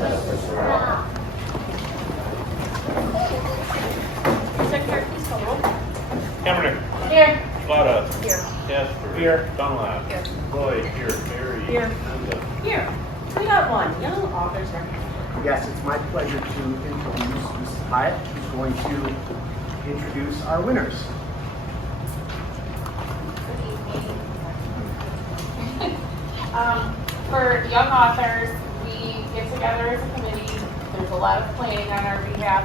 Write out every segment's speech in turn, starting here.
Secretary, please call roll. Cameron. Here. Vada. Here. Casper. Here. Dunlap. Here. Lloyd. Here. Mary. Here. Linda. Here. We got one. Young authors recognized. Yes, it's my pleasure to introduce Mrs. Hyatt, who's going to introduce our winners. For young authors, we get together as a committee. There's a lot of planning on our behalf.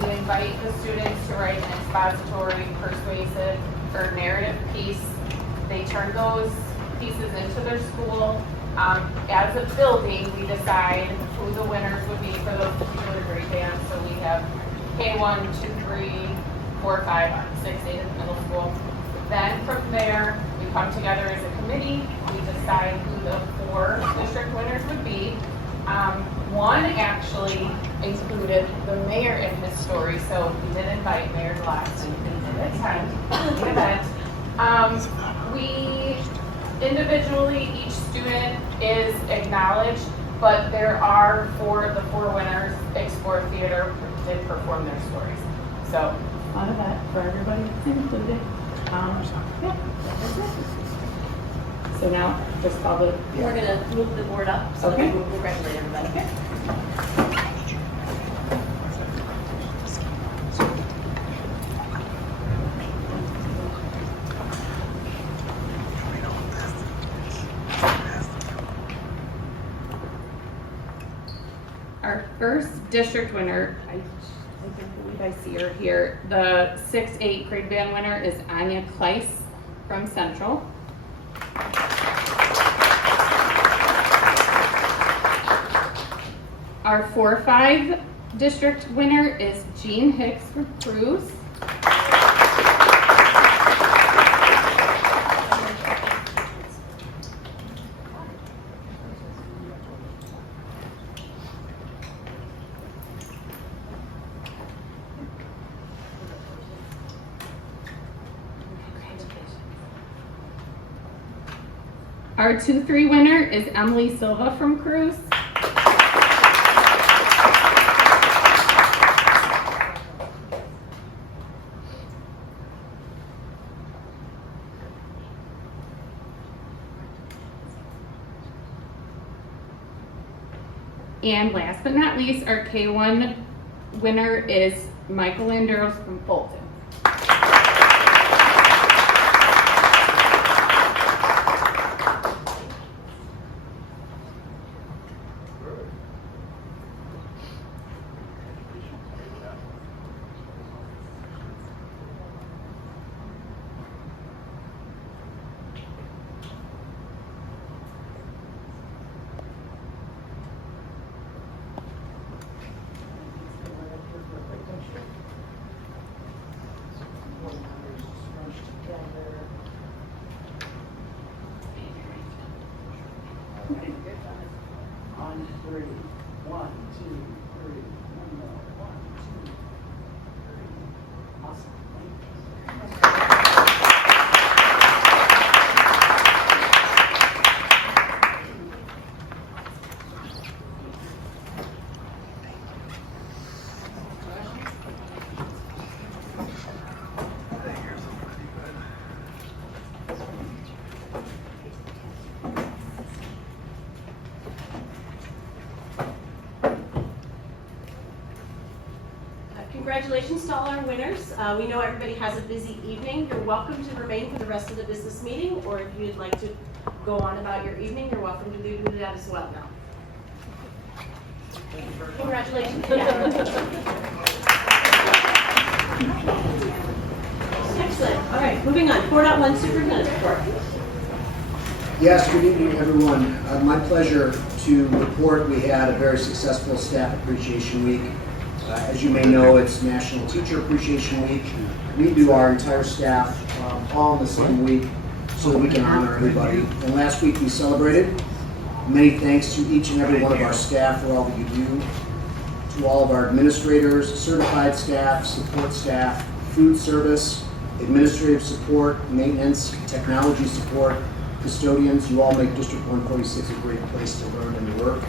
We invite the students to write an expository, persuasive, or narrative piece. They turn those pieces into their school. As a building, we decide who the winners would be for those particular grade bands. So we have K1, 2, 3, 4, 5, 6, 8 in the middle school. Then from there, we come together as a committee. We decide who the 4 district winners would be. One actually included the mayor in his story, so we did invite Mayor Glass and he did attend the event. We individually, each student is acknowledged, but there are the 4 winners, Explore Theater did perform their stories. So a lot of that for everybody that's included. Yeah, that's it. So now, just call the... We're going to move the board up so Okay. that we'll congratulate everybody. Okay. Our first district winner, I believe I see her here. The 6-8 grade band winner is Anya Kleiss from Central. Our 4-5 district winner is Jean Hicks from Cruz. Our 2-3 winner is Emily Silva from Cruz. And last but not least, our K1 winner is Michael Landeros from Fulton. On 3. 1, 2, 3. 1 more. 1, 2, 3. Awesome. Congratulations to all our winners. We know everybody has a busy evening. You're welcome to remain for the rest of the business meeting, or if you'd like to go on about your evening, you're welcome to do that as well now. Congratulations. Excellent. All right, moving on. 4.1 Superintendent's Report. Yes, good evening, everyone. My pleasure to report we had a very successful Staff Appreciation Week. As you may know, it's National Teacher Appreciation Week. We do our entire staff all in the same week so that we can honor everybody. And last week we celebrated. Many thanks to each and every one of our staff for all that you do, to all of our administrators, certified staff, support staff, food service, administrative support, maintenance, technology support, custodians. You all make District 146 a great place to learn and work.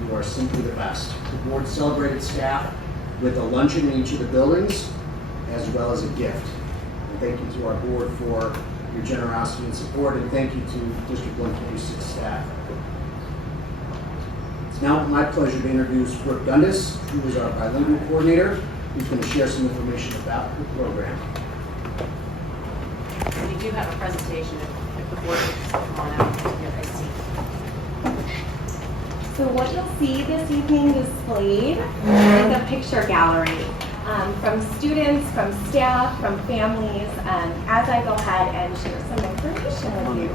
You are simply the best. The board celebrated staff with a luncheon in each of the buildings, as well as a gift. And thank you to our board for your generosity and support, and thank you to District 146 staff. It's now my pleasure to introduce Brooke Dundas, who is our bilingual coordinator, who's going to share some information about the program. We do have a presentation if the board would just come on out to your guys' seat. So what you'll see this evening displayed is a picture gallery from students, from staff, from families, as I go ahead and share some information with you.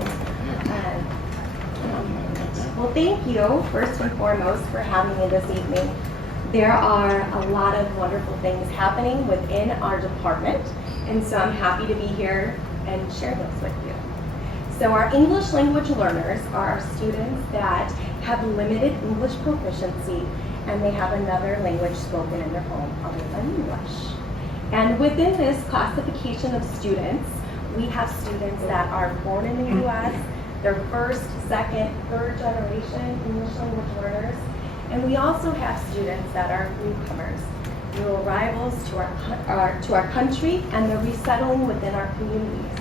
Well, thank you, first and foremost, for having me this evening. There are a lot of wonderful things happening within our department, and so I'm happy to be here and share those with you. So our English language learners are our students that have limited English proficiency and they have another language spoken in their home other than English. And within this classification of students, we have students that are born in the U.S., they're first, second, third generation English language learners, and we also have students that are newcomers, new arrivals to our country, and they're resettling within our communities.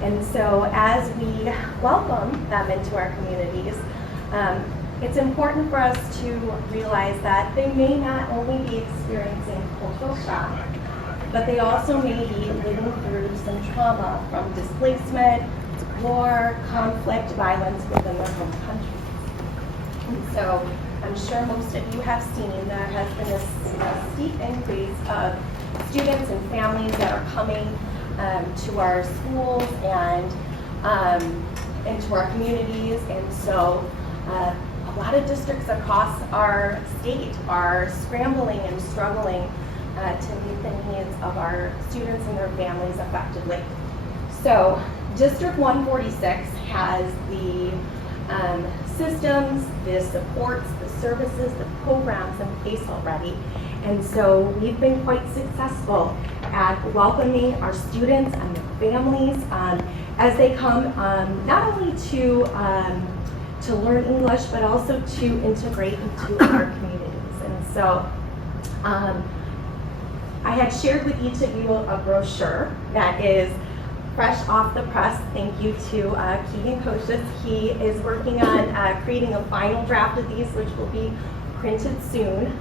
And so as we welcome them into our communities, it's important for us to realize that they may not only be experiencing cultural shock, but they also may be living through some trauma from displacement, war, conflict, violence within their home countries. And so I'm sure most of you have seen there has been a steep increase of students and families that are coming to our schools and into our communities. And so a lot of districts across our state are scrambling and struggling to meet the needs of our students and their families effectively. So District 146 has the systems, the supports, the services, the programs in place already. And so we've been quite successful at welcoming our students and their families as they come not only to learn English, but also to integrate into our communities. And so I had shared with each of you a brochure that is fresh off the press. Thank you to Keegan Kocius. He is working on creating a final draft of these, which will be printed soon.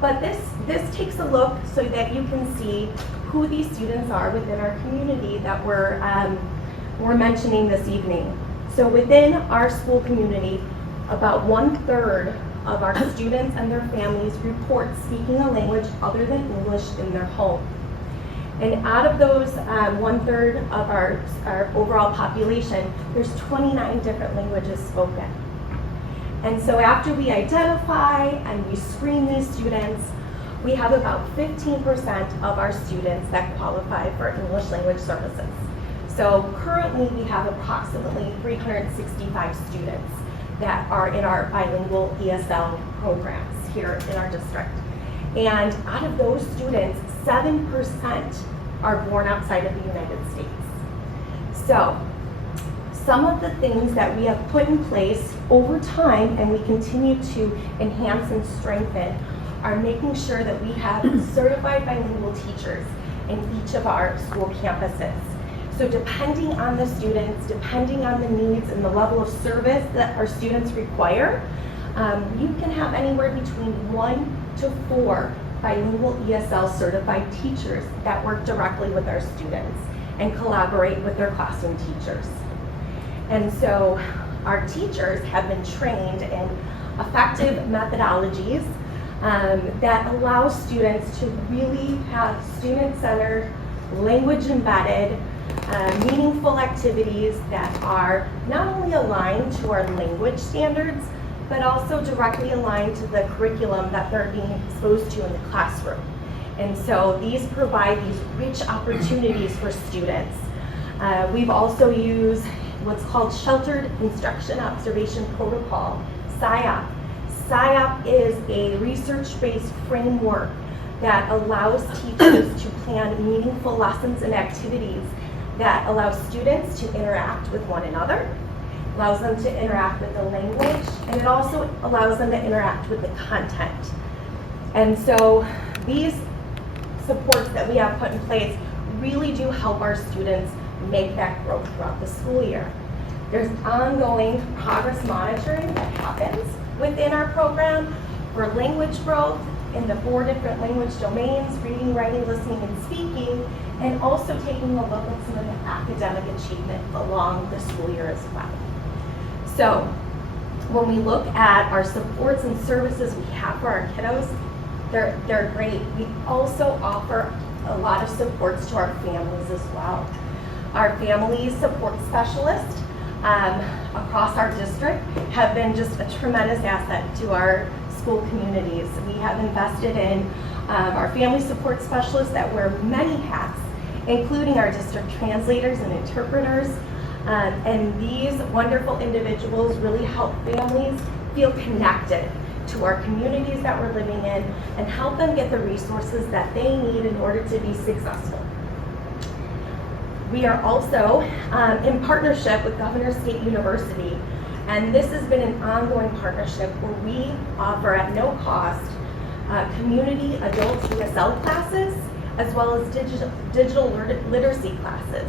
But this takes a look so that you can see who these students are within our community that we're mentioning this evening. So within our school community, about 1/3 of our students and their families report speaking a language other than English in their home. And out of those 1/3 of our overall population, there's 29 different languages spoken. And so after we identify and we screen these students, we have about 15% of our students that qualify for English language services. So currently we have approximately 365 students that are in our bilingual ESL programs here in our district. And out of those students, 7% are born outside of the United States. So some of the things that we have put in place over time and we continue to enhance and strengthen are making sure that we have certified bilingual teachers in each of our school campuses. So depending on the students, depending on the needs and the level of service that our students require, you can have anywhere between 1 to 4 bilingual ESL certified teachers that work directly with our students and collaborate with their classroom teachers. And so our teachers have been trained in effective methodologies that allow students to really have student-centered, language-embedded, meaningful activities that are not only aligned to our language standards, but also directly aligned to the curriculum that they're being exposed to in the classroom. And so these provide these rich opportunities for students. We've also used what's called Sheltered Instruction Observation Protocol, SIOP. SIOP is a research-based framework that allows teachers to plan meaningful lessons and activities that allow students to interact with one another allows them to interact with the language, and it also allows them to interact with the content. And so these supports that we have put in place really do help our students make that growth throughout the school year. There's ongoing progress monitoring that happens within our program for language growth in the 4 different language domains: reading, writing, listening, and speaking, and also taking a look at some of the academic achievement along the school year as well. So when we look at our supports and services we have for our kiddos, they're great. We also offer a lot of supports to our families as well. Our family support specialists across our district have been just a tremendous asset to our school communities. We have invested in our family support specialists that wear many hats, including our district translators and interpreters. And these wonderful individuals really help families feel connected to our communities that we're living in and help them get the resources that they need in order to be successful. We are also in partnership with Governor State University, and this has been an ongoing partnership where we offer at no cost community adult ESL classes as well as digital literacy classes.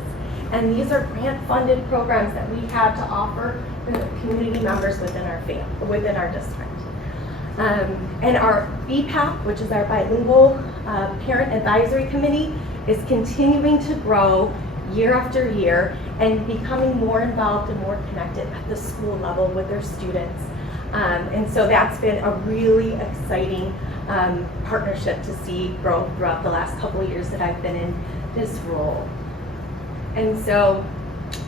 And these are grant-funded programs that we have to offer the community members within our district. And our BPAC, which is our Bilingual Parent Advisory Committee, is continuing to grow year after year and becoming more involved and more connected at the school level with their students. And so that's been a really exciting partnership to see grow throughout the last couple of years that I've been in this role. And so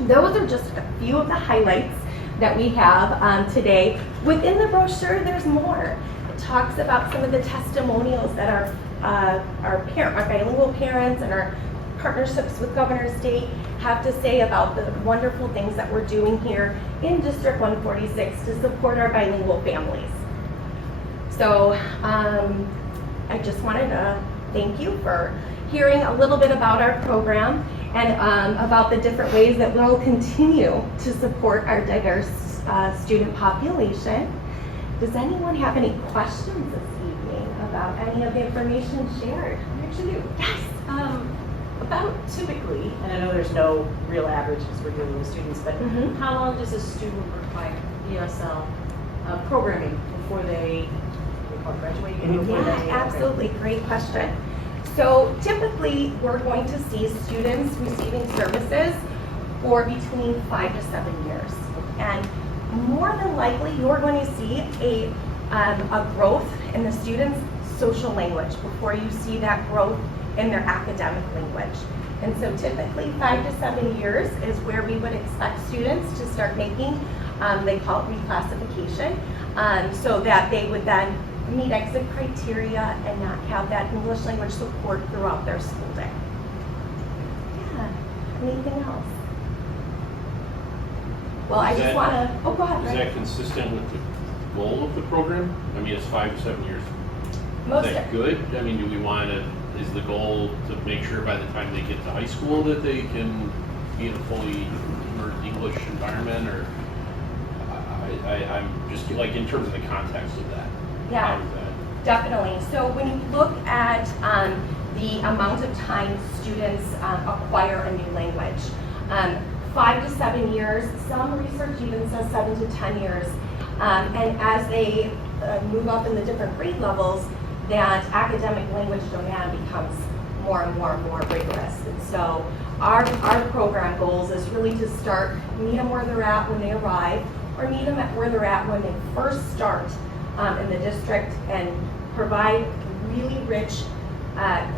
those are just a few of the highlights that we have today. Within the brochure, there's more. It talks about some of the testimonials that our bilingual parents and our partnerships with Governor State have to say about the wonderful things that we're doing here in District 146 to support our bilingual families. So I just wanted to thank you for hearing a little bit about our program and about the different ways that we'll continue to support our diverse student population. Does anyone have any questions this evening about any of the information shared? I actually do. Yes. About typically, and I know there's no real average because we're dealing with students, but how long does a student require ESL programming before they graduate? Yeah, absolutely. Great question. So typically, we're going to see students receiving services for between 5 to 7 years. And more than likely, you're going to see a growth in the students' social language before you see that growth in their academic language. And so typically 5 to 7 years is where we would expect students to start making, they call it reclassification, so that they would then meet exit criteria and not have that English language support throughout their school day. Yeah, anything else? Well, I just want to, oh, go ahead. Is that consistent with the goal of the program? I mean, it's 5 to 7 years. Is that good? I mean, do we want to, is the goal to make sure by the time they get to high school that they can be in a fully immersed English environment, or I'm just like in terms of the context of that? Yeah, definitely. So when you look at the amount of time students acquire a new language, 5 to 7 years, some research even says 7 to 10 years. And as they move up in the different grade levels, that academic language domain becomes more and more rigorous. And so our program goals is really to start, meet them where they're at when they arrive, or meet them at where they're at when they first start in the district, and provide really rich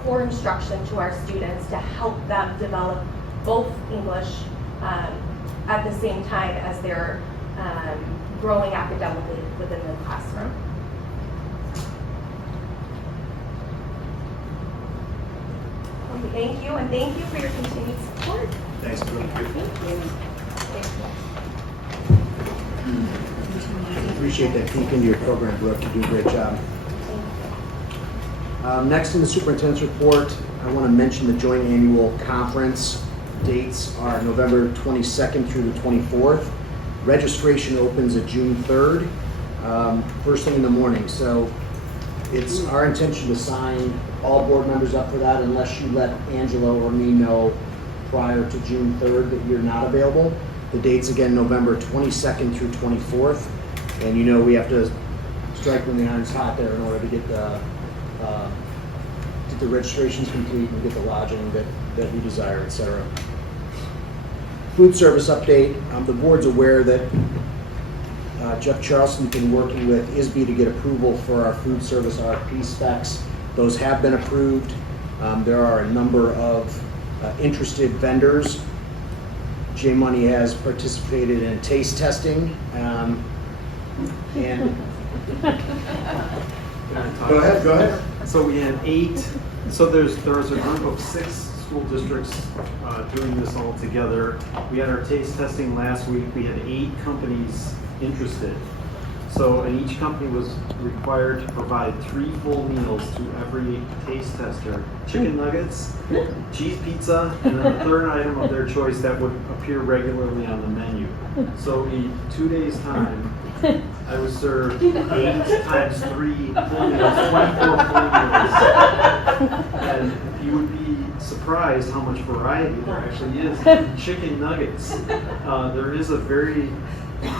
core instruction to our students to help them develop both English at the same time as they're growing academically within the classroom. Thank you, and thank you for your continued support. Thanks, Brooke. Thank you. Appreciate that peek into your program, Brooke. You do a great job. Next in the superintendent's report, I want to mention the joint annual conference. Dates are November 22nd through the 24th. Registration opens at June 3rd, first thing in the morning. So it's our intention to sign all board members up for that unless you let Angela or me know prior to June 3rd that you're not available. The date's again November 22nd through 24th. And you know we have to strike when the iron's hot there in order to get the registrations complete and get the lodging that we desire, etc. Food service update. The board's aware that Jeff Charleston's been working with ISB to get approval for our food service RFP specs. Those have been approved. There are a number of interested vendors. J Money has participated in taste testing. And go ahead. So we had 8, so there's a group of 6 school districts doing this all together. We had our taste testing last week. We had 8 companies interested. So, and each company was required to provide 3 full meals to every taste tester. Chicken nuggets, cheese pizza, and then a third item of their choice that would appear regularly on the menu. So in 2 days' time, I was served 8 times 3 full meals, 24 full meals. And you would be surprised how much variety there actually is in chicken nuggets. There is a very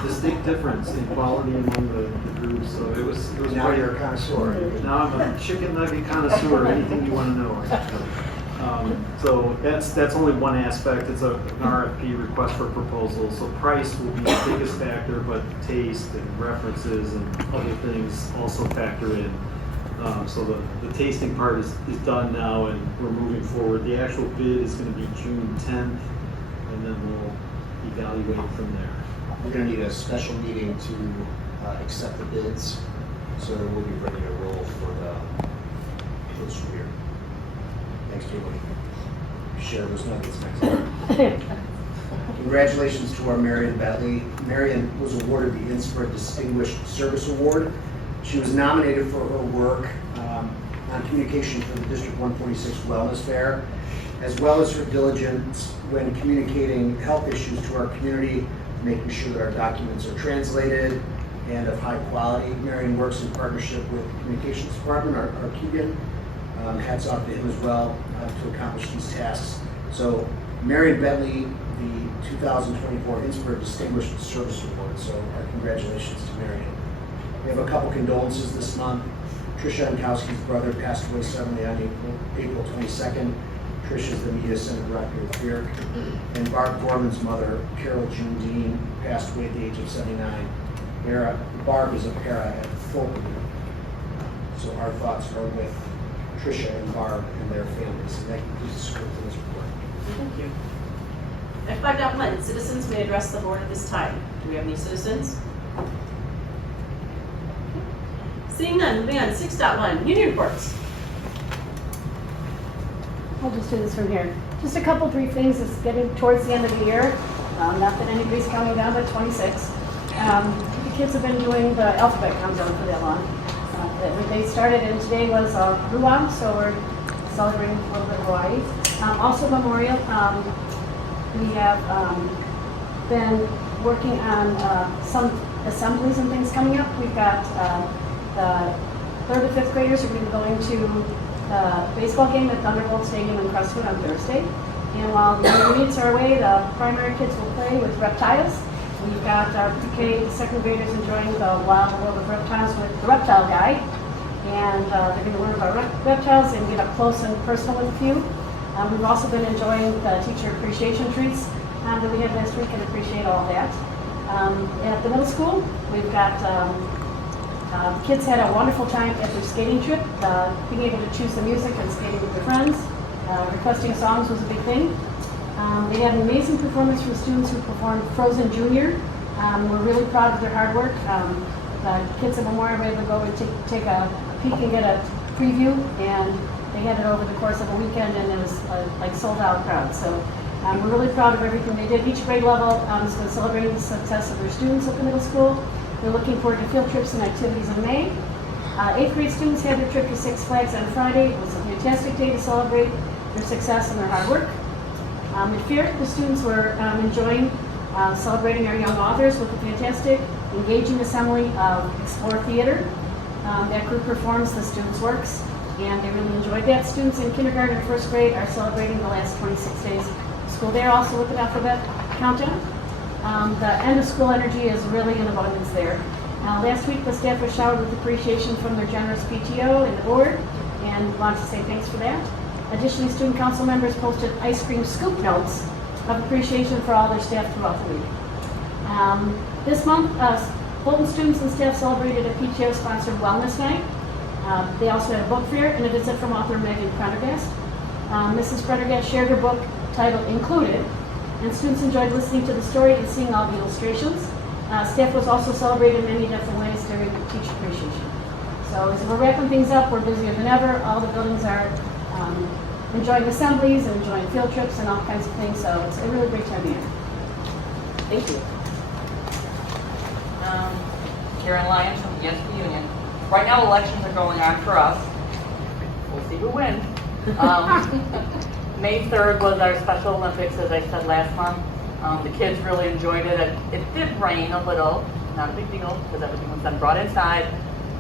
distinct difference in quality among the groups, so it was Now quite. you're a connoisseur. Now I'm a chicken nugget connoisseur. Anything you want to know. So that's only one aspect. It's an RFP, request for proposal. So price will be the biggest factor, but taste and references and other things also factor in. So the tasting part is done now, and we're moving forward. The actual bid is going to be June 10th, and then we'll evaluate from there. We're going to need a special meeting to accept the bids, so that we'll be ready to roll for the school year. Thanks, Julie. Share those nuggets next time. Congratulations to our Marion Bentley. Marion was awarded the INSPIRA Distinguished Service Award. She was nominated for her work on communication for the District 146 Wellness Fair, as well as her diligence when communicating health issues to our community, making sure that our documents are translated and of high quality. Marion works in partnership with the Communications Department, our Keegan. Hats off to him as well to accomplish these tasks. So Marion Bentley, the 2024 INSPIRA Distinguished Service Award. So our congratulations to Marion. We have a couple condolences this month. Tricia Ankowski's brother passed away suddenly on April 22nd. Trish is the media center director of FEARC. And Barb Gorman's mother, Carol June Dean, passed away at the age of 79. Barb is a para at Fulton. So our thoughts are with Tricia and Barb and their families. And that concludes the script of this report. Thank you. At 5.1, citizens may address the board at this time. Do we have any citizens? Seeing none, moving on. 6.1, union reports. I'll just do this from here. Just a couple brief things. It's getting towards the end of the year. Not that anybody's counting down, but 26. The kids have been doing the alphabet countdown for that long. They started, and today was Ruan, so we're celebrating a little bit of Hawaii. Also Memorial. We have been working on some assemblies and things coming up. We've got the 3rd and 5th graders are going to be going to the baseball game at Thunderbolt Stadium in Crestwood on Thursday. And while the intermediates are away, the primary kids will play with reptiles. We've got our pre-K second graders enjoying the wild world of reptiles with the reptile guide. And they're going to learn about reptiles and get up close and personal with a few. We've also been enjoying the teacher appreciation treats that we had last week and appreciate all that. At the middle school, we've got kids had a wonderful time at their skating trip. Being able to choose the music and skating with their friends. Requesting songs was a big thing. They had an amazing performance from students who performed Frozen Junior. We're really proud of their hard work. The kids at Memorial were able to go and take a peek and get a preview, and they had it over the course of a weekend, and it was like sold out crowd. So we're really proud of everything they did. Each grade level is going to celebrate the success of their students at the middle school. We're looking forward to field trips and activities in May. 8th grade students had their trip to Six Flags on Friday. It was a fantastic day to celebrate their success and their hard work. At FEARC, the students were enjoying celebrating our young authors with a fantastic, engaging assembly of Explore Theater. That group performs the students' works, and they really enjoyed that. Students in kindergarten and first grade are celebrating the last 26 days of school there, also with an alphabet countdown. The end of school energy is really in abundance there. Last week, the staff was showered with appreciation from their generous PTO and the board, and we want to say thanks for that. Additionally, student council members posted ice cream scoop notes of appreciation for all their staff throughout the week. This month, Bolton students and staff celebrated a PTO-sponsored wellness night. They also had a book fair and a visit from author Megan Prendergast. Mrs. Prendergast shared her book titled Included, and students enjoyed listening to the story and seeing all the illustrations. Staff was also celebrated in many different ways during Teacher Appreciation. So as we're wrapping things up, we're busier than ever. All the buildings are enjoying assemblies and enjoying field trips and all kinds of things, so it's a really great time of year. Thank you. Karen Lyons from the ESP Union. Right now, elections are going on for us. We'll see who wins. May 3rd was our Special Olympics, as I said last month. The kids really enjoyed it. It did rain a little, not a big deal, because everything was then brought inside.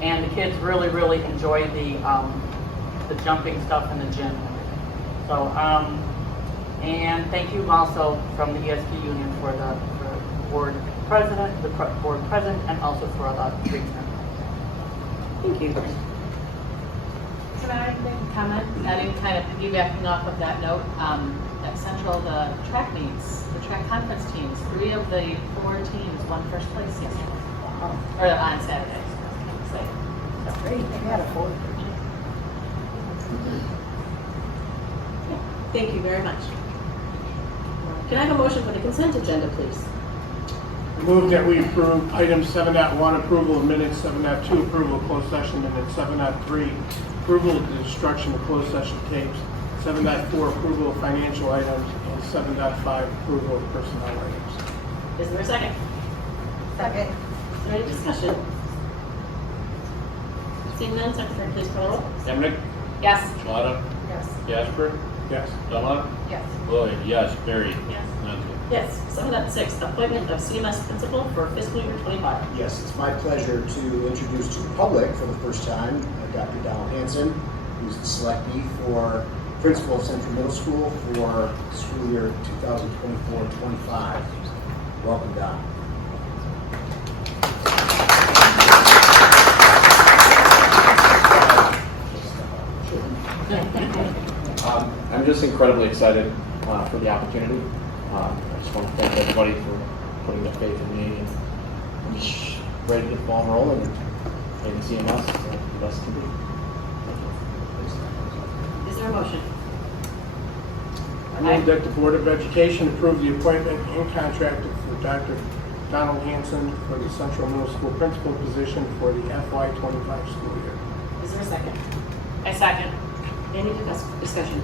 And the kids really, really enjoyed the jumping stuff in the gym and everything. So, and thank you also from the ESP Union for the board president, and also for the tree ceremony. Thank you. Can I comment? Adding kind of piggybacking off of that note, at Central, the track meets, the track conference teams, 3 of the 4 teams won first place yesterday. Or on Saturday. So, that's great. They had a 4. Thank you very much. Can I have a motion for the consent agenda, please? Move that we approve item 7.1, approval of minutes, 7.2, approval of closed session minutes, 7.3, approval of the destruction of closed session tapes, 7.4, approval of financial items, and 7.5, approval of personnel items. Is there a second? Second. Is there any discussion? Seeing none, Secretary, please call the roll. Emmerich? Yes. Shalata? Yes. Jasper? Yes. Dunlap? Yes. Lloyd? Yes. Barry? Yes. Menzel? Yes. 7.6, appointment of CMS principal for fiscal year 25. Yes, it's my pleasure to introduce to the public for the first time Dr. Donald Hanson, who's the selectee for principal of Central Middle School for school year 2024-25. Welcome, Don. I'm just incredibly excited for the opportunity. I just want to thank everybody for putting their faith in me, and I'm just ready to get the ball rolling and making CMS the best it can be. Is there a motion? I move that the Board of Education approve the appointment and contract for Dr. Donald Hanson for the Central Middle School principal position for the FY25 school year. Is there a second? I second. Any discussion?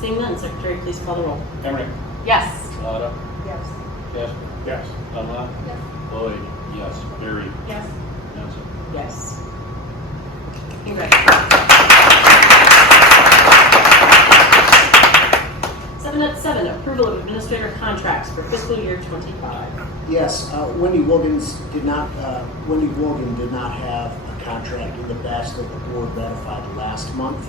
Seeing none, Secretary, please call the roll. Emmerich? Yes. Shalata? Yes. Jasper? Yes. Dunlap? Yes. Lloyd? Yes. Barry? Yes. Menzel? Yes. Congratulations. 7.7, approval of administrator contracts for fiscal year 25. Yes, Wendy Wogan did not have a contract in the batch that the board ratified last month.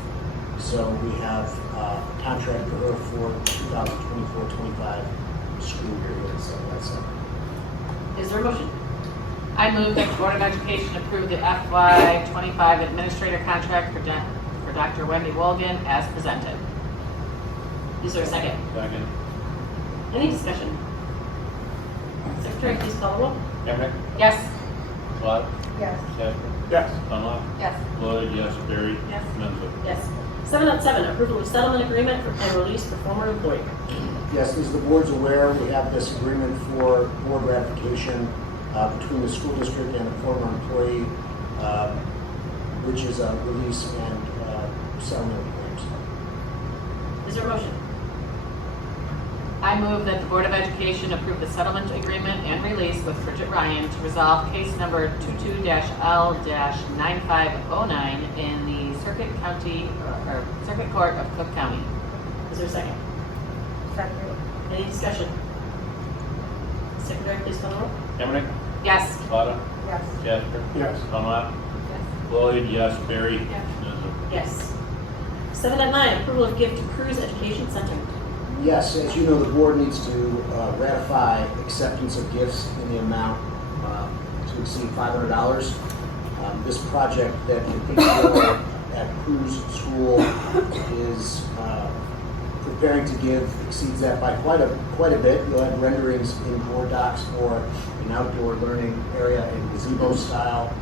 So we have a contract for her for 2024-25 school year. So that's it. Is there a motion? I move that the Board of Education approve the FY25 administrator contract for Dr. Wendy Wolgan as presented. Is there a second? Second. Any discussion? Secretary, please call the roll. Emmerich? Yes. Shalata? Yes. Jasper? Yes. Dunlap? Yes. Lloyd? Yes. Barry? Yes. Menzel? Yes. 7.7, approval of settlement agreement and release for former employee. Yes, as the board's aware, we have this agreement for board ratification between the school district and the former employee, which is a release and settlement of claims. Is there a motion? I move that the Board of Education approve the settlement agreement and release with Bridget Ryan to resolve case number 22-L-9509 in the Circuit Court of Cook County. Is there a second? Second. Any discussion? Secretary, please call the roll. Emmerich, Yes. Shalata, Yes. Jasper, Yes. Dunlap, Yes. Lloyd, yes, Barry. Yes. Menzel. Yes. 7.9, approval of gift to Cruise Education Center. Yes, as you know, the board needs to ratify acceptance of gifts in the amount to exceed $500. This project that you think for at Cruz School is preparing to give exceeds that by quite a bit. You'll have renderings in board docs for an outdoor learning area in gazebo style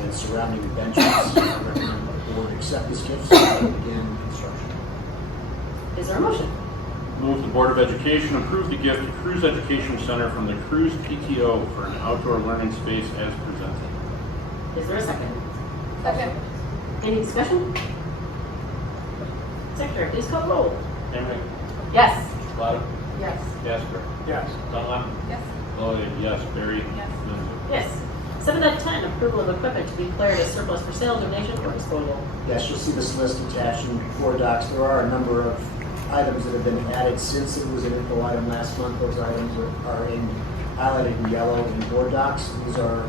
and surrounding benches. I recommend the board accept this gift so we can begin construction. Is there a motion? Move the Board of Education approve the gift to Cruise Education Center from the Cruise PTO for an outdoor learning space as presented. Is there a second? Second. Any discussion? Secretary, please call the roll. Emmerich, Yes. Shalata, Yes. Jasper, Yes. Dunlap, Yes. Lloyd, yes, Barry. Yes. Menzel. Yes. 7.10, approval of equipment to be declared as surplus for sale, donation, or disposal. Yes, you'll see this list attached in board docs. There are a number of items that have been added since it was an info item last month. Those items are highlighted in yellow in board docs. These are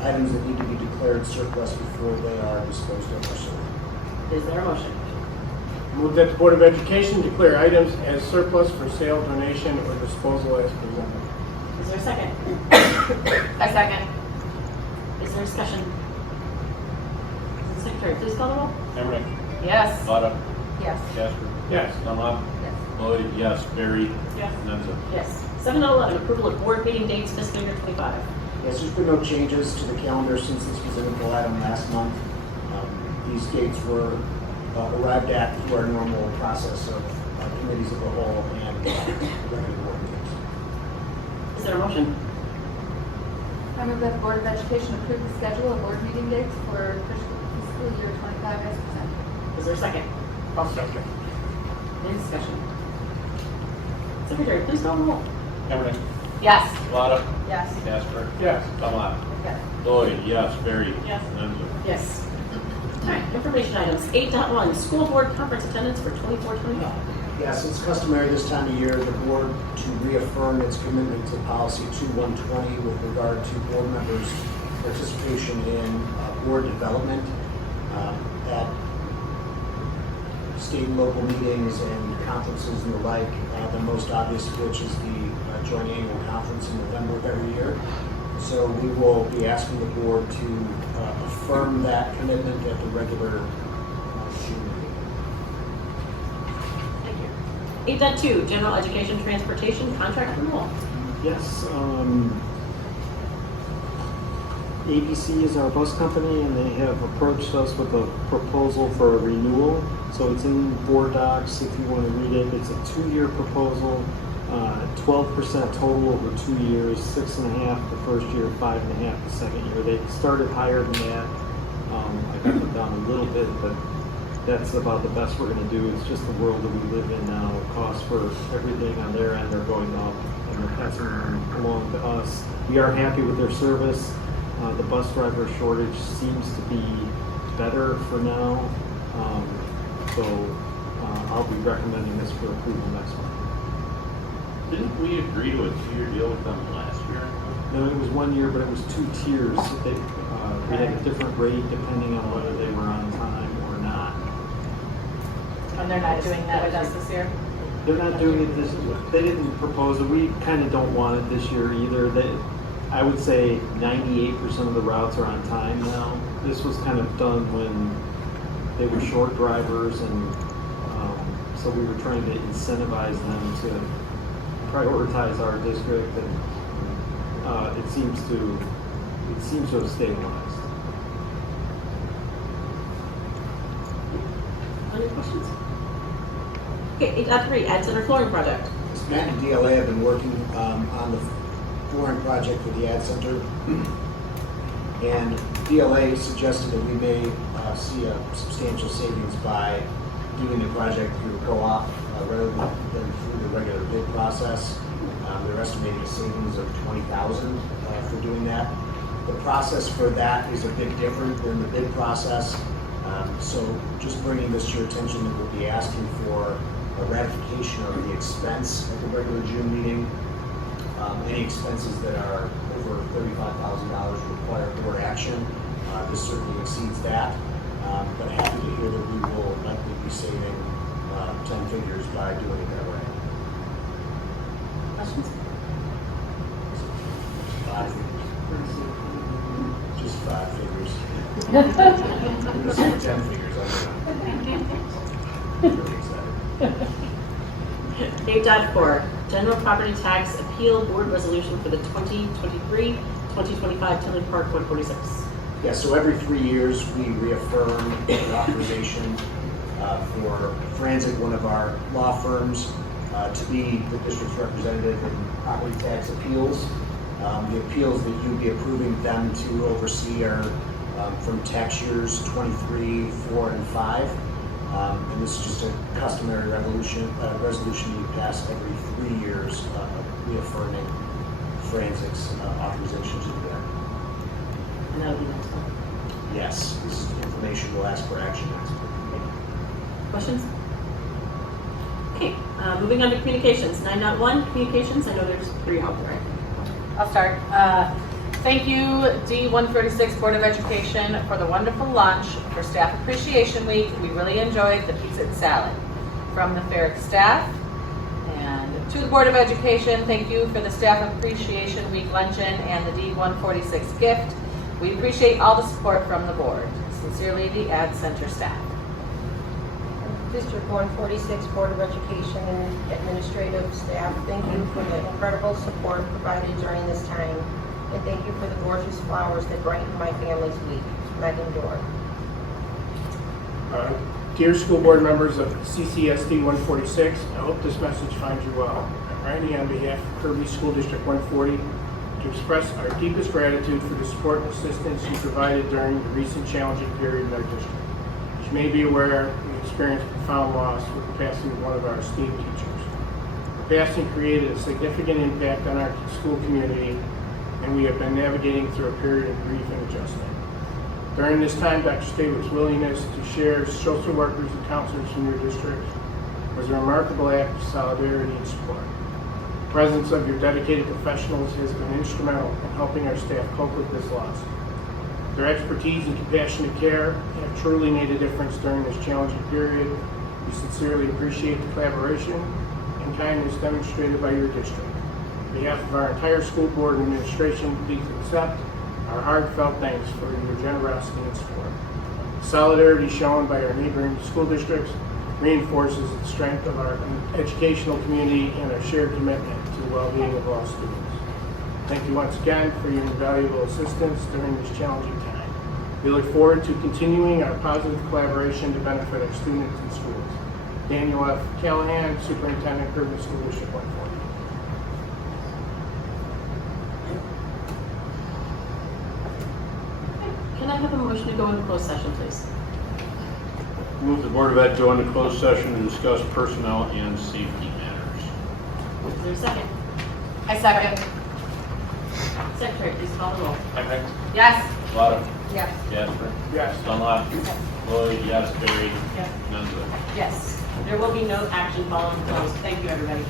items that need to be declared surplus before they are disposed of or sold. Is there a motion? Move that the Board of Education declare items as surplus for sale, donation, or disposal as presented. Is there a second? A second. Is there discussion? Secretary, please call the roll. Emmerich, Yes. Shalata, Yes. Jasper, Yes. Dunlap, Yes. Lloyd, yes, Barry. Yes. Menzel. Yes. 7.11, approval of board meeting dates fiscal year 25. Yes, there's been no changes to the calendar since this was an info item last month. These dates were arrived at through our normal process of committees of the whole and regular board meetings. Is there a motion? I move that the Board of Education approve the schedule of board meeting dates for fiscal year 25 as presented. Is there a second? I'll second. Any discussion? Secretary, please call the roll. Emmerich, Yes. Shalata, Yes. Jasper, Yes. Dunlap, Yes. Lloyd, yes, Barry. Yes. Menzel. Yes. All right, information items. 8.1, school board conference attendance for 24-25. Yes, it's customary this time of year, the board to reaffirm its commitment to policy 2120 with regard to board members' participation in board development at state and local meetings and conferences and the like, the most obvious of which is the joint annual conference in November of every year. So we will be asking the board to affirm that commitment at the regular June meeting. Thank you. 8.2, general education transportation contract renewal. Yes, ABC is our bus company, and they have approached us with a proposal for a renewal. So it's in board docs if you want to read it. It's a 2-year proposal, 12% total over 2 years, 6.5% the first year, 5.5% the second year. They started higher than that. I cut it down a little bit, but that's about the best we're going to do. It's just the world that we live in now. Costs for everything on their end are going up, and they're passing them along to us. We are happy with their service. The bus driver shortage seems to be better for now. So I'll be recommending this for approval next month. Didn't we agree to a 2-year deal with them last year? No, it was 1 year, but it was 2 tiers. We had a different rate depending on whether they were on time or not. And they're not doing that with us this year? They're not doing it this, they didn't propose it. We kind of don't want it this year either. I would say 98% of the routes are on time now. This was kind of done when they were short drivers, and so we were trying to incentivize them to prioritize our district, and it seems to have stabilized. Any questions? Okay, 8.3, Ed Center flooring project. Matt and DLA have been working on the flooring project for the Ad Center, and DLA suggested that we may see a substantial savings by doing the project through co-op rather than through the regular bid process. They're estimating a savings of $20,000 for doing that. The process for that is a bit different than the bid process. So just bringing this to your attention that we'll be asking for a ratification of the expense at the regular June meeting. Any expenses that are over $35,000 require board action. This certainly exceeds that, but happy to hear that we will likely be saving 10 figures by doing it that way. Questions? 5 figures. Just 5 figures. 10 figures. I'm really excited. 8.4, General Property Tax Appeal Board Resolution for the 2023-2025 Tinley Park 146. Yeah, so every 3 years, we reaffirm the authorization for Forensic, one of our law firms, to be the district's representative in property tax appeals. The appeals that you'd be approving them to oversee are from tax years 23, 4, and 5. And this is just a customary resolution we pass every 3 years, reaffirming Forensic's authorization to do that. And that'll be next one. Yes, this is the information we'll ask for action next. Questions? Okay, moving on to communications. 9.1, communications. I know there's 3 out there. I'll start. Thank you, D136 Board of Education, for the wonderful lunch for Staff Appreciation Week. We really enjoyed the pizza and salad. From the Ferric staff. And to the Board of Education, thank you for the Staff Appreciation Week luncheon and the D146 gift. We appreciate all the support from the board. Sincerely, the Ad Center staff. District 146 Board of Education and administrative staff, thank you for the incredible support provided during this time. And thank you for the gorgeous flowers that brighten my family's week. Megan Dorr. Dear school board members of CCSD 146, I hope this message finds you well. I'm writing on behalf of Kirby School District 140 to express our deepest gratitude for the support and assistance you provided during the recent challenging period in our district. As you may be aware, we experienced profound loss with the passing of one of our esteemed teachers. The passing created a significant impact on our school community, and we have been navigating through a period of grief and adjustment. During this time, Dr. Stable's willingness to share social workers and counselors from your district was a remarkable act of solidarity and support. The presence of your dedicated professionals has been instrumental in helping our staff cope with this loss. Their expertise and compassionate care have truly made a difference during this challenging period. We sincerely appreciate the collaboration and kindness demonstrated by your district. On behalf of our entire school board and administration, please accept our heartfelt thanks for your generosity and support. The solidarity shown by our neighboring school districts reinforces the strength of our educational community and our shared commitment to the well-being of all students. Thank you once again for your invaluable assistance during this challenging time. We look forward to continuing our positive collaboration to benefit our students and schools. Daniel F. Callahan, Superintendent, Kirby School District 140. Can I have a motion to go into closed session, please? Move the Board of Ed go into closed session to discuss personnel and safety matters. Is there a second? I second. Secretary, please call the roll. Epic. Yes. Lotta. Yes. Jasper. Yes. Dunlap. Lloyd. Yes. Barry. Yes. Nunzio. Yes. There will be no action following closed. Thank you, everybody.